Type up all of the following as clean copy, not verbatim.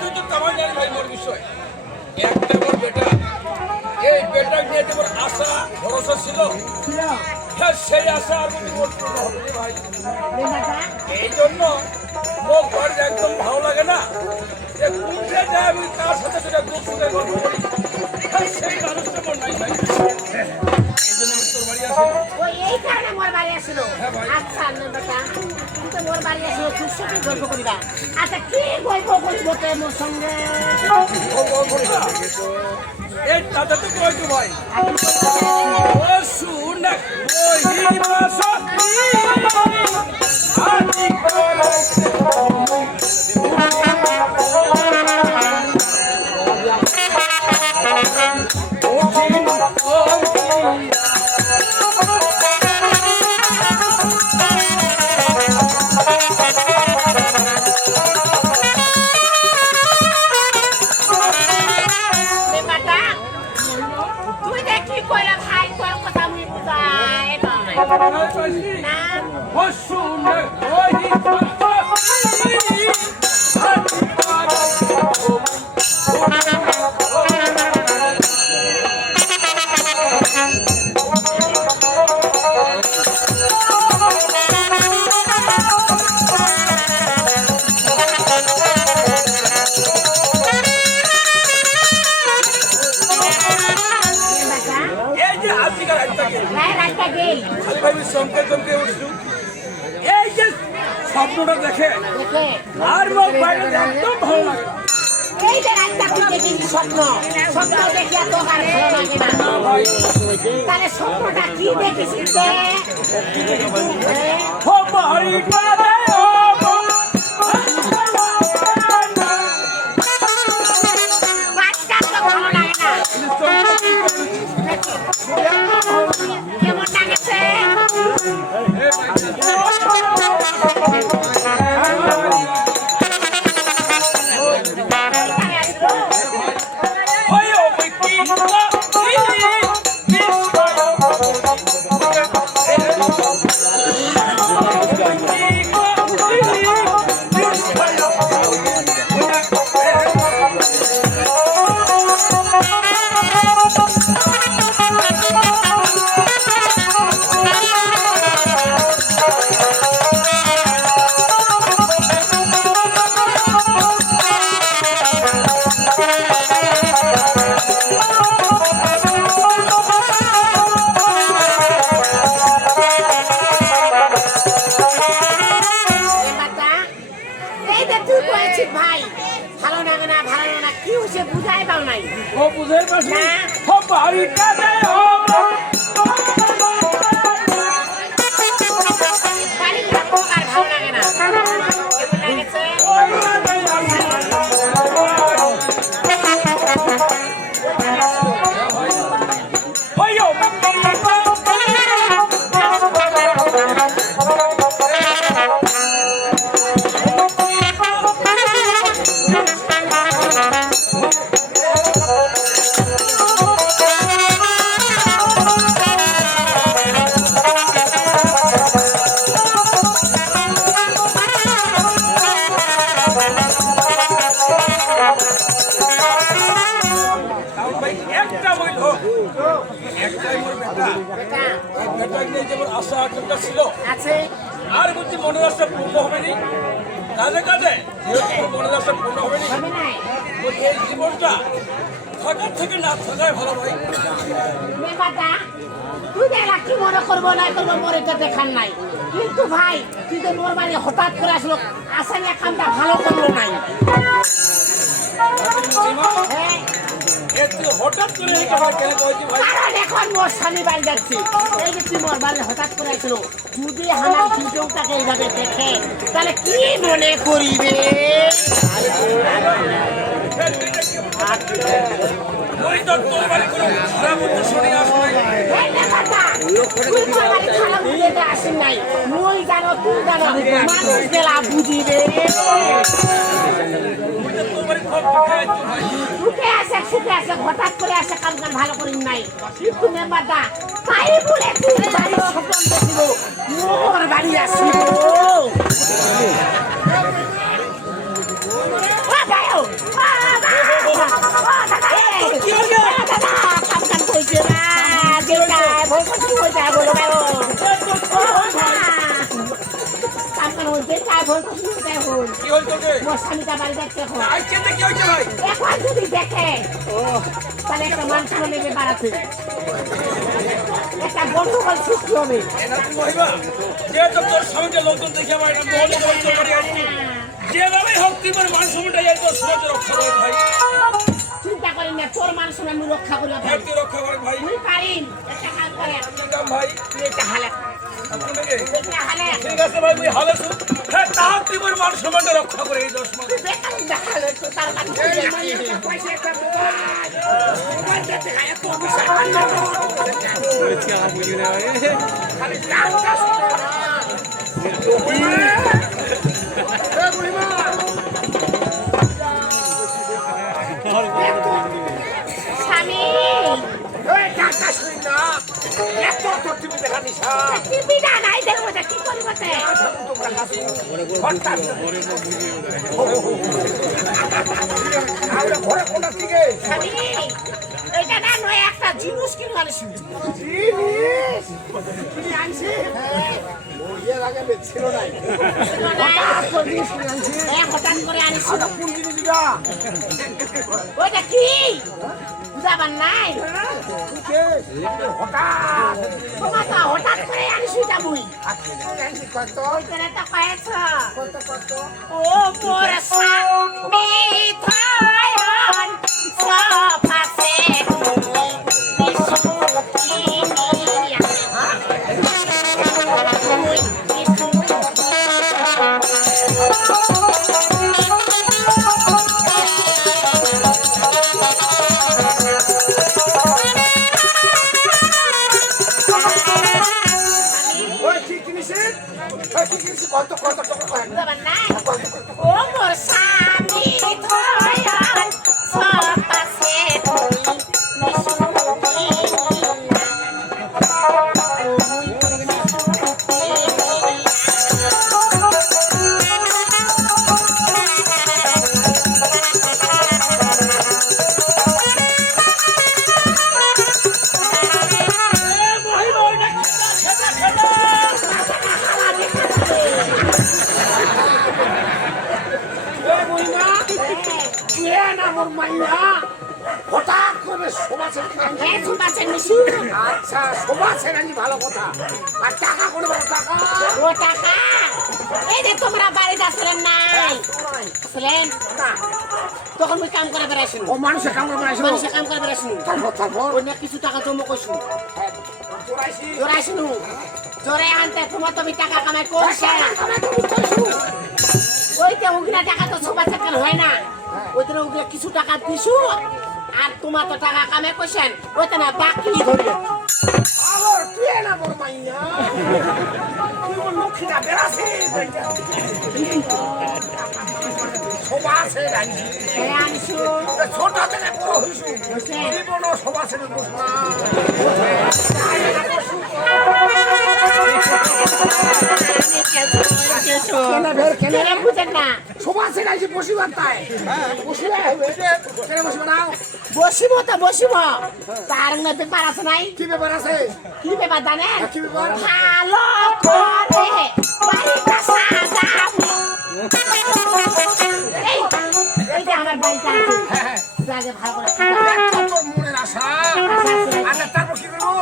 তুই তো কেমন জানি ভাই মোর বিষয় একটা মোর বেটা এই বেটা নিয়ে যে মোর আশা ভরসা ছিল হ্যাঁ সেই আশা আর মোর পূর্ণ হবে ভাই। এই জন্য মোর বাড়ির একদম ভালো লাগে না যে কোন জায়গায় আমি তার সাথে যেটা দুঃখ সুখের গল্প করি সেই মানুষটা মোর নাই ভাই। এই জন্য আমি তোর বাড়ি আসি। এই কারণে মোর বাড়ি আসলো। আচ্ছা বেটা তুমি তো মোর বাড়ি আসলো খুব সুখে গল্প করিবা। আচ্ছা কি গল্প করিব তো মোর সঙ্গে? এই দাদা তো কইতো ভাই ও শুন ওই মাসতি আদি করে এই যে স্বপ্নটা দেখে আর মোর বাইরে একদম ভালো লাগে। এই যে রাতটা তুই দেখিস স্বপ্ন স্বপ্ন দেখিয়া তো আর ভালো লাগে না তাহলে স্বপ্নটা কি দেখিস ও বাড়ি করে ও বাচ্চা তো ভালো লাগে না কেমন লাগছে? ভাই ভালো লাগে না ভালো না কি হচ্ছে বুঝাই পাও নাই ও বুঝাই পাচ্ছি না ও বাড়ি করে ও বাড়ি থাকো আর ভালো লাগে না কেমন লাগছে? আর বলছি মনের আশা পূর্ণ হবে নি কাজে কাজে মনের আশা পূর্ণ হবে নি এই জীবনটা থাকার থেকে না থাকাই ভালো ভাই। তুই দেখা কি মনে করবো না করবো মোর এটা দেখার নাই কিন্তু ভাই তুই তো মোর বাড়ি হঠাৎ করে আসলো আসামি কামটা ভালো করলো নাই হঠাৎ করে এই কথা কেন কইছি ভাই? কারণ এখন মোর স্বামী বাড়ি যাচ্ছি এই যে তুই মোর বাড়ি হঠাৎ করে আসলো যদি আমার দুজনটাকে এইভাবে দেখে তাহলে কি মনে করিবে? ওই তো তোর বাড়ি কোনো খারাপ উদ্দেশ্য নিয়ে আসবে তুই মোর বাড়ি খারাপ উদ্দেশ্যে আসিস না নাই মুই জানো তুই জানো মানুষ দেলা বুঝিবে সুখে আছে হঠাৎ করে আসে কাম কাম ভালো করি নাই কিন্তু মেম্বারটা তাই বলে তুই বাড়ি স্বপ্ন দেখিব মোর বাড়ি আসিব যদি দেখে তাহলে একটা মানুষ নেবে বাড়াতে একটা গন্ডগোল সৃষ্টি হবে যেভাবে হোক তুই মান সম্মানটা সমাজ রক্ষা করে ভাই চিন্তা করেন না তোর মান সম্মান আমি রক্ষা করি তুই রক্ষা করে ভাই তুই পারিন একটা কাজ করে ভাই তুই একটা হালে ঠিক আছে ভাই তুই হালে হ্যাঁ তাও তুই মান সম্মানটা রক্ষা করে এই 10 মাস স্বামী নাই দেখবো কি করবো এটা না নয় একটা জিনিস কিনে আনিস হঠাৎ করে আনিস ওইটা কি বুঝাবার নাই হঠাৎ করে আনিস যাবই ও মোর স্বামী থায়ন সোফা সেট ও মোর স্বামী থায়ন সোফা সেট আচ্ছা সমাজ সেনানি ভালো কথা আর টাকা করে টাকা ও টাকা এই যে তোমরা বাড়িতে আসলেন নাই আসলেন না তখন ওই কাম করে বেড়াইছিল ও মানুষের কাম করে আসলো মানুষের কাম করে বেড়াইছিল তারপর অন্য কিছু টাকা জমা করছিল জোরাইছিল জোরে আনতে তোমার তুমি টাকা কামাই করছে ওইতে ওগুলা টাকা তো সবার চাকর হয় না ওইতে ওগুলা কিছু টাকা দিছু আর তোমার তো টাকা কামাই করছেন ওইতে না বাকি ধরবে আবার তুই না বড় মাইয়া তুই বল লক্ষ্মীটা বেরাসি সমাজ সেনানি আনছু ছোট থেকে বড় হইছু জীবন সমাজ সেনানি বসনা বুঝেন না সমাজ সেনানি বসিবার তাই বসিবা কেন বসিবা না বসিব তো বসিব তার মধ্যে ব্যাপার আছে নাই কি ব্যাপার আছে কি ব্যাপার জানেন কি ব্যাপার ভালো করে বাড়িটা সাজাবো এইটা আমার বাড়িটা আছে আগে ভালো করে তোর মনের আশা আচ্ছা তারপর কি করবো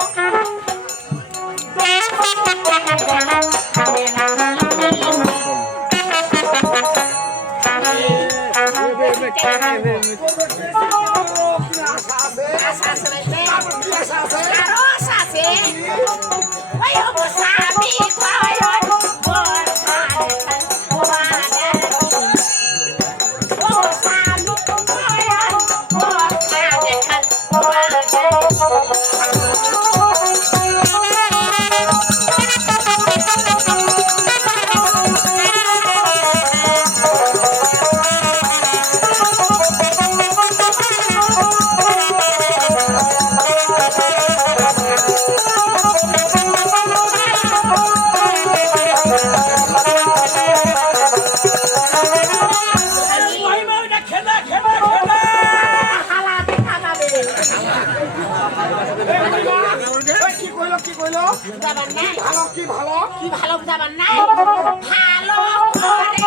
কি কইলো যাবার নাই ভালো কি ভালো কি ভালো যাবার নাই ভালো করে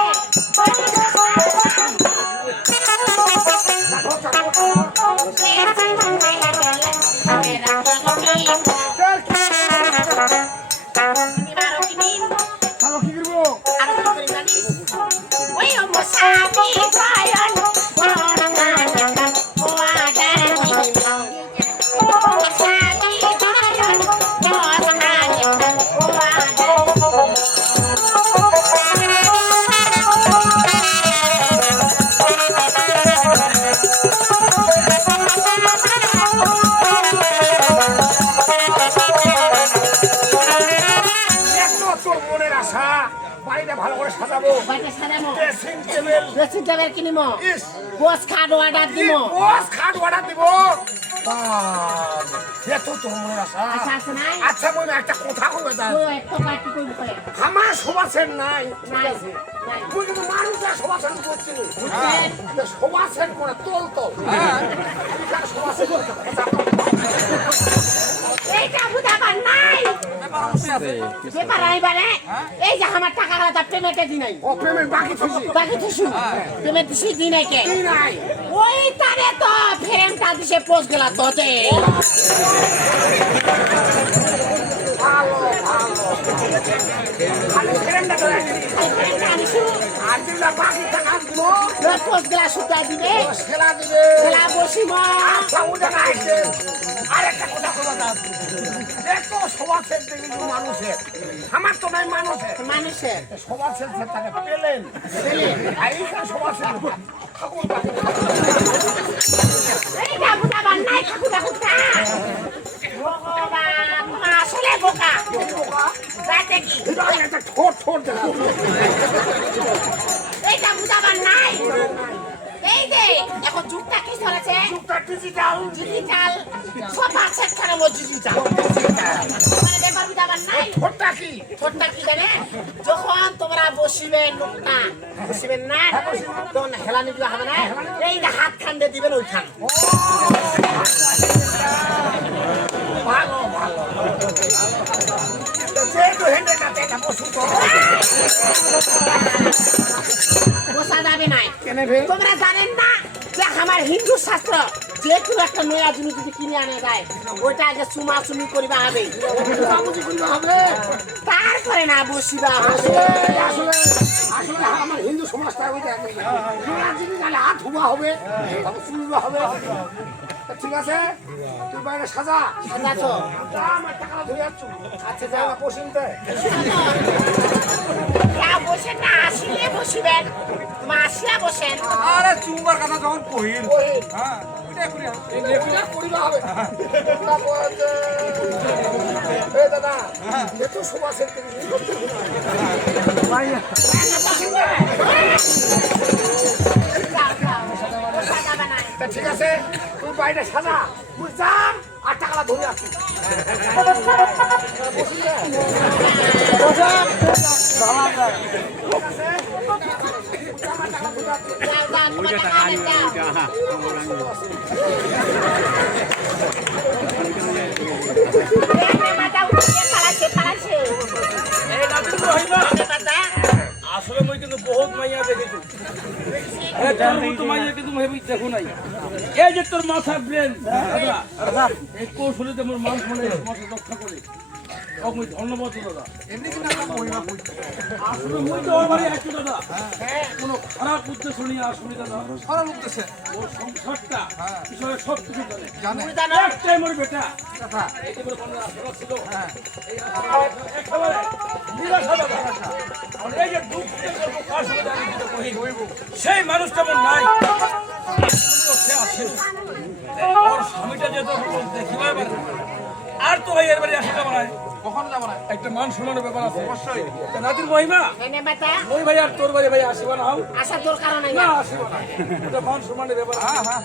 ভালো কি করবো তোর মনের আশা বাড়িটা ভালো করে সাজাবো ড্রেসিং টেবিল কিনিম ইস বস খাট অর্ডার দিব বস খাট অর্ডার দিব এত তোর মনের আশা আচ্ছা আছে নাই আচ্ছা বলে একটা কথা কইবে দাও ওই একটা পার্টি করব কয় আমার সবাসের নাই নাই নাই তুই কিন্তু মানুষের সবাসেন করছিস বুঝছেন সবাসেন করে তোল তোল সবাসেন এইটা বুঝাবার নাই ব্যাপার আইবারে এই যে আমার টাকাটা তা পেমেন্টে দি নাই ও পেমেন্ট বাকি থুইছি বাকি দিছু পেমেন্ট দিছি দি নাই কে কি নাই ওই তারে তো ফ্রেমটা দিছে পোস্ট গেলা তোতে ভালো ভালো খালি ফ্রেন্ডটা করে ফ্রেমটা আনিছু আর দিলা বাকি টাকা দিব ওই পোস্ট গেলা সুতা দিবে সেলা দিবে খেলা বসিব আচ্ছা ওটা না আইছে আরেকটা কথা কইবা দাও দেখো সবাসের দেখি মানুষের আমার তো নাই মানুষের মানুষের সবাসের তাকে পেলেন আইসা সবাসের ঠাকুর বাকি এইটা বুঝাবার নাই ঠাকুর ঠাকুরটা ভগবান তোমার আসলে বোকা যাতে কি এটা একটা ঠোঁট ঠোঁট দেখা এইটা বুঝাবার নাই এই যে এখন যুগটা কি চলেছে যুগটা ডিজিটাল ডিজিটাল সব সেট করে ডিজিটাল মানে ব্যাপার বুঝাবার নাই ঠোঁটটা কি ছোটটা কি জানে যখন তোমরা বসিবেন লোকটা বসিবেন না তখন হেলানি দিলে হবে না এই যে হাত খান্ডে দিবেন ওইখান ভালো ভালো যেহেতু হেঁটে যাতে এটা বসু তো বসা যাবে নাই কেন রে তোমরা জানেন না যে আমার হিন্দু শাস্ত্র যে কোনো একটা নয়া জিনিস যদি কিনে আনা যায় ওইটা আগে চুমা চুমি করিবা হবে বুঝি করতে হবে তারপরে না বসিবা হবে আসলে আসলে আসলে আমার হিন্দু সমাজটা ওই যে জিনিস গেলে হাত ধোয়া হবে তারপর চুলবা হবে তা ঠিক আছে তুই বাইরে সাজা সাজাছো যা আমার টাকা ধরে যাচ্ছ আচ্ছা যা পশিনতে বসেন না আসিলে বসিবেন মা আসিয়া বসেন আরে চুম্বার কথা যখন কহিল ওই হ্যাঁ ওইটাই করি আমি। এটা করিবা হবে তারপর যে এই দাদা এত সমাজের থেকে যাও যাও বসা যাবে নাই তা ঠিক আছে তুই বাইরে সাজা তুই যা আর টাকা ধরে আসছি এই নাতিন রহিমা আসলে মই কিন্তু বহুত মাইয়া দেখেছি তোর মতো মাইয়া কিন্তু মই দেখো নাই এই যে তোর মাথা ব্রেন এই কৌশলীতে মোর মান মনে মাথা রক্ষা করে আমি ধন্যবাদ দাদা এমনি কিন্তু আমরা কহিবা কই আসলে মই তো আমার একটু দাদা কোনো খারাপ উদ্দেশ্য নিয়ে আসুনি দাদা সরল উদ্দেশ্যে ওর সংসারটা বিষয়ে সব কিছু জানে জানে একটাই মোর বেটা কথা এই যে মোর মনে আশা ছিল এই একেবারে নিরাশা দাদা আর এই যে দুঃখ থেকে কাজ করে আমি যেটা কহি সেই মানুষটা আমার নাই সে আসে ওর স্বামীটা যেত দেখিবার পারে আর তো ভাই এর বাড়ি আসা যাবে না কখনো যাব না একটা মান সম্মানের ব্যাপার আছে অবশ্যই নাতির মহিমা ওই ভাই আর তোর বাড়ি ভাই আসিবা না হোক আসার দরকার নাই না আসিবা না এটা মান সম্মানের ব্যাপার আছে। হ্যাঁ হ্যাঁ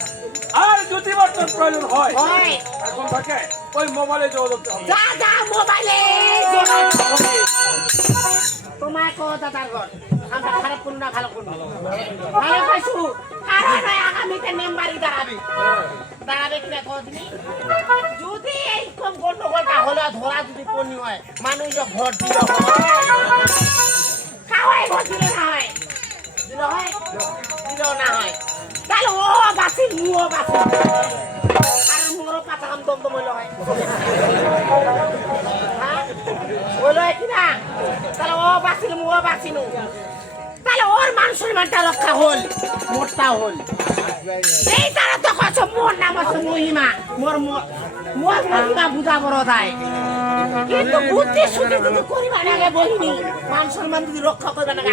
আর যদি বার তোর প্রয়োজন হয় হয় এখন থাকে ওই মোবাইলে যোগাযোগ করতে হবে যা যা মোবাইলে যোগাযোগ করো। তোমার কথা তার ঘর আমরা খারাপ করুন না ভালো করুন ভালো পাইছু কারণ আগামীতে মেম্বারই দাঁড়াবে কিনা কদিন যদি এইরকম গন্ডগোলটা হলো ধরা যদি পড়নি হয় মানুষ ভোট দিল খাওয়াই ভোট দিলে না হয় দিল হয় দিল না হয় তাহলে ও বাসি মুও বাসি আর মোরও পাতা কাম দমদম হইল হয় হ্যাঁ হইল কিনা তাহলে ও বাসিল মুও বাসিনু তাহলে ওর মান সম্মানটা রক্ষা হল মোরটা হল এই তারা তো কছ মোর নাম আছে মহিমা মোর মহিমা বুঝা বড় দায় কিন্তু বুদ্ধি শুদ্ধি যদি করিবা নাগে বহিনি মান সম্মান যদি রক্ষা করবে নাগে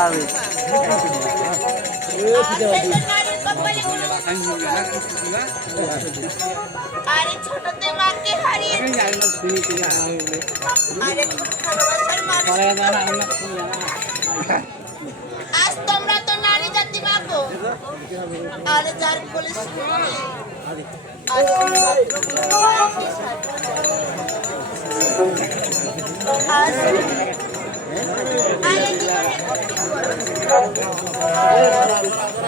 আমি আরে ছোটতে মাকে হারিয়ে আরে খুব ভালোবাসার মানুষ আজ তোমরা তো নারী জাতি মাগো আরে যার কোলে শুনে আজ আজ আরে জীবনে